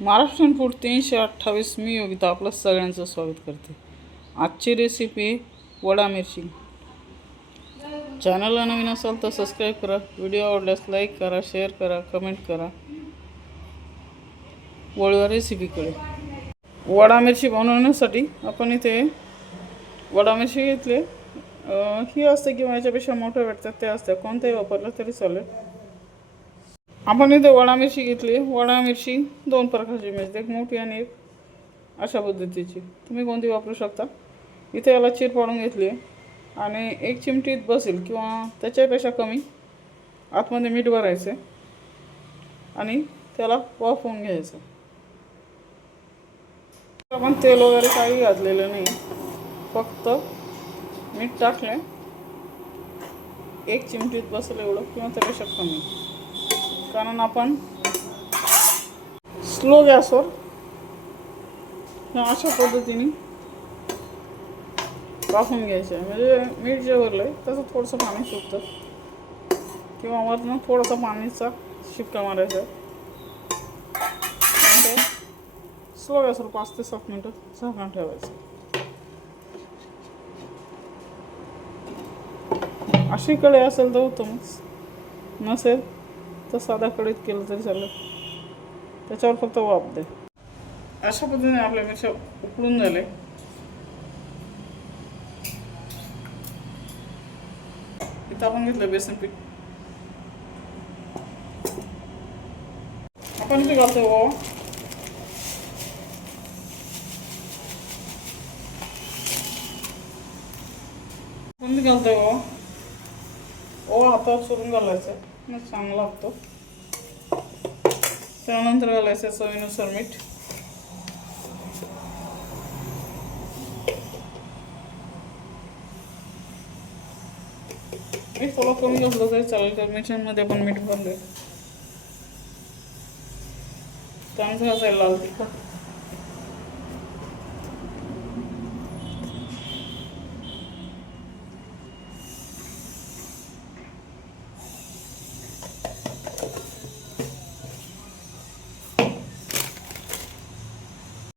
Maharashtrian food 328 मी योगिता आपलं सगळ्यांचं स्वागत करते. आजची रेसिपी वडा मिरची. चॅनलला नवीन असाल तर सबस्क्राईब करा, व्हिडिओ आवडल्यास लाईक करा, शेअर करा, कमेंट करा. वळूया रेसिपीकडे. वडा मिरची बनवण्यासाठी आपण इथे वडा मिरची घेतली. ही असते किंवा याच्यापेक्षा मोठ्या भेटतात ते असते, कोणतेही वापरलं तरी चालेल. आपण इथे वडा मिरची घेतली. वडा मिरची दोन प्रकारची मिळते, एक मोठी आणि एक अशा पद्धतीची. तुम्ही कोणती वापरू शकता. इथे याला चीर पाडून घेतली आणि एक चिमटीत बसेल किंवा त्याच्यापेक्षा कमी आतमध्ये मीठ भरायचं आणि त्याला वाफवून घ्यायचं. आपण तेल वगैरे काही घातलेलं नाही, फक्त मीठ टाकले, एक चिमटीत बसेल एवढं किंवा त्यापेक्षा कमी. कारण आपण स्लो गॅसवर अशा पद्धतीने वाफवून घ्यायचं आहे. म्हणजे मीठ जे भरलं आहे त्याचं थोडंसं पाणी सुटतं किंवा वरनं थोडासा पाणीचा शिपका मारायचा. ते स्लो गॅसवर 5 ते 7 मिनटं झाकण ठेवायचं. अशी कढई असेल तर उत्तमच, नसेल तर साध्या कढईत केलं तरी चालेल. त्याच्यावर फक्त वाफ दे. अशा पद्धतीने आपल्या मिरच्या उकडून झाले. इथं आपण घेतलं बेसन पीठ. आपण इथे घालतो ओवा. आपण घालतो ओवा. ओवा हातावर चुरून घालायचा, मग चांगला लागतो. त्यानंतर घालायचं चवीनुसार मीठ. मीठ थोडं कमी घातलं तरी चालेल, तर मिरच्यांमध्ये पण मीठ भरले. त्यानंतर घालायचं लाल तिखट.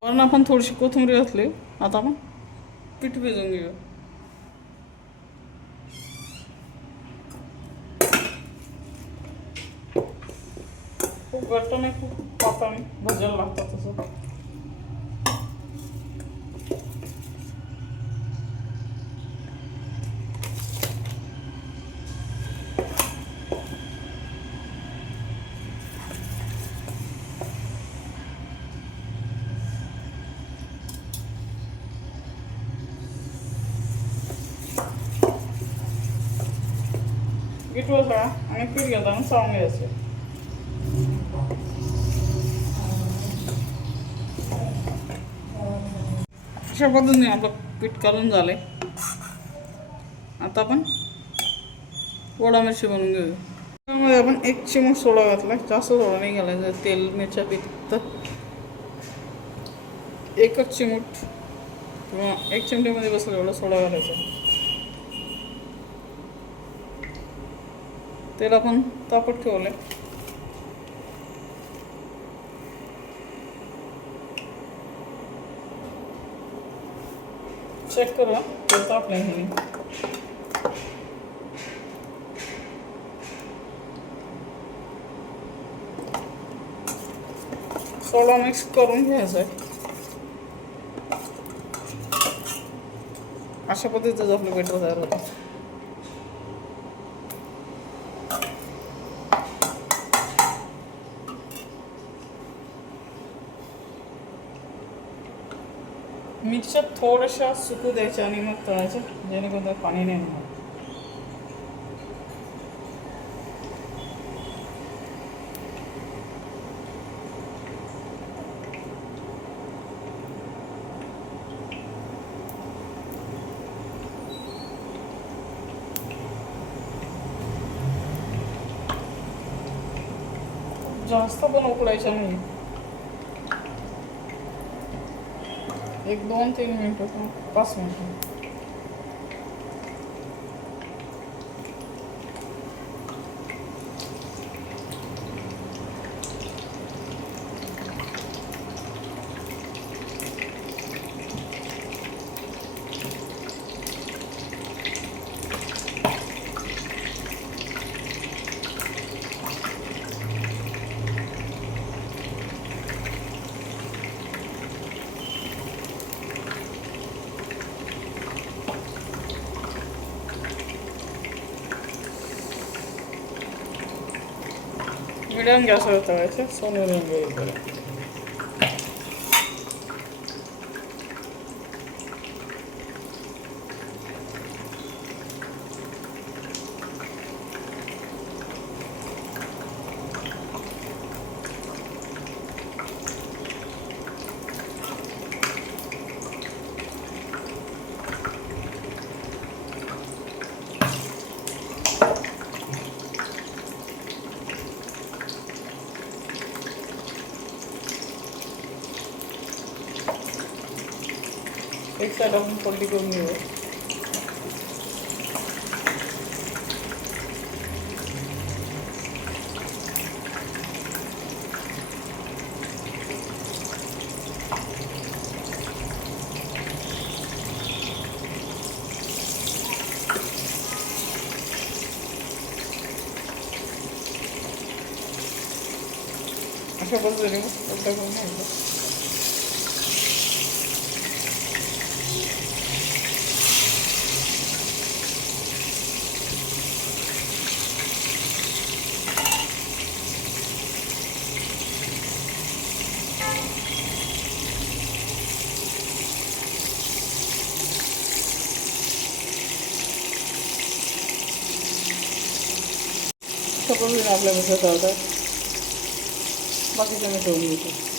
वरून आपण थोडीशी कोथिंबीर घातली. आता आपण पीठ भिजवून घेऊया. खूप घट्ट नाही, खूप पातळ नाही, भाजायला लागतं तसं. पीठ वसळा आणि पीठ घेताना चाळून घ्यायचं. अशा पद्धतीने आपलं पीठ काढून झालंय. आता आपण वडा मिरची बनवून घेऊया. त्यामध्ये आपण 1 चिमूट सोडा घातला, जास्त सोडा नाही घालायचा. तेल मिरच्या पीठ तर 1च चिमूट किंवा 1 चिमटीमध्ये बसलं एवढा सोडा घालायचा. तेल आपण तापत ठेवलं. चेक करूया तेल तापलं आहे. सोडा मिक्स करून घ्यायचा आहे. अशा पद्धतीचं आपलं बेटर तयार होतं. मिरच्या थोड्याशा सुकू द्यायच्या आणि मग तळायच्या, जेणेकरून पाणी नाही येणार. जास्त पण उकडायच्या नाही, 1-2-3 मिनटं किंवा 5 मिनटं. मिडियम गॅसवर तळायचे सोनेरी रंग येईपर्यंत. एक साइड आपण पलटी करून घेऊ. अशा पद्धतीने पलटा करून घ्यायचं. अशा पद्धतीने आपल्या मिसळ तळतात. बाकीचं मी ठेवून घेतो.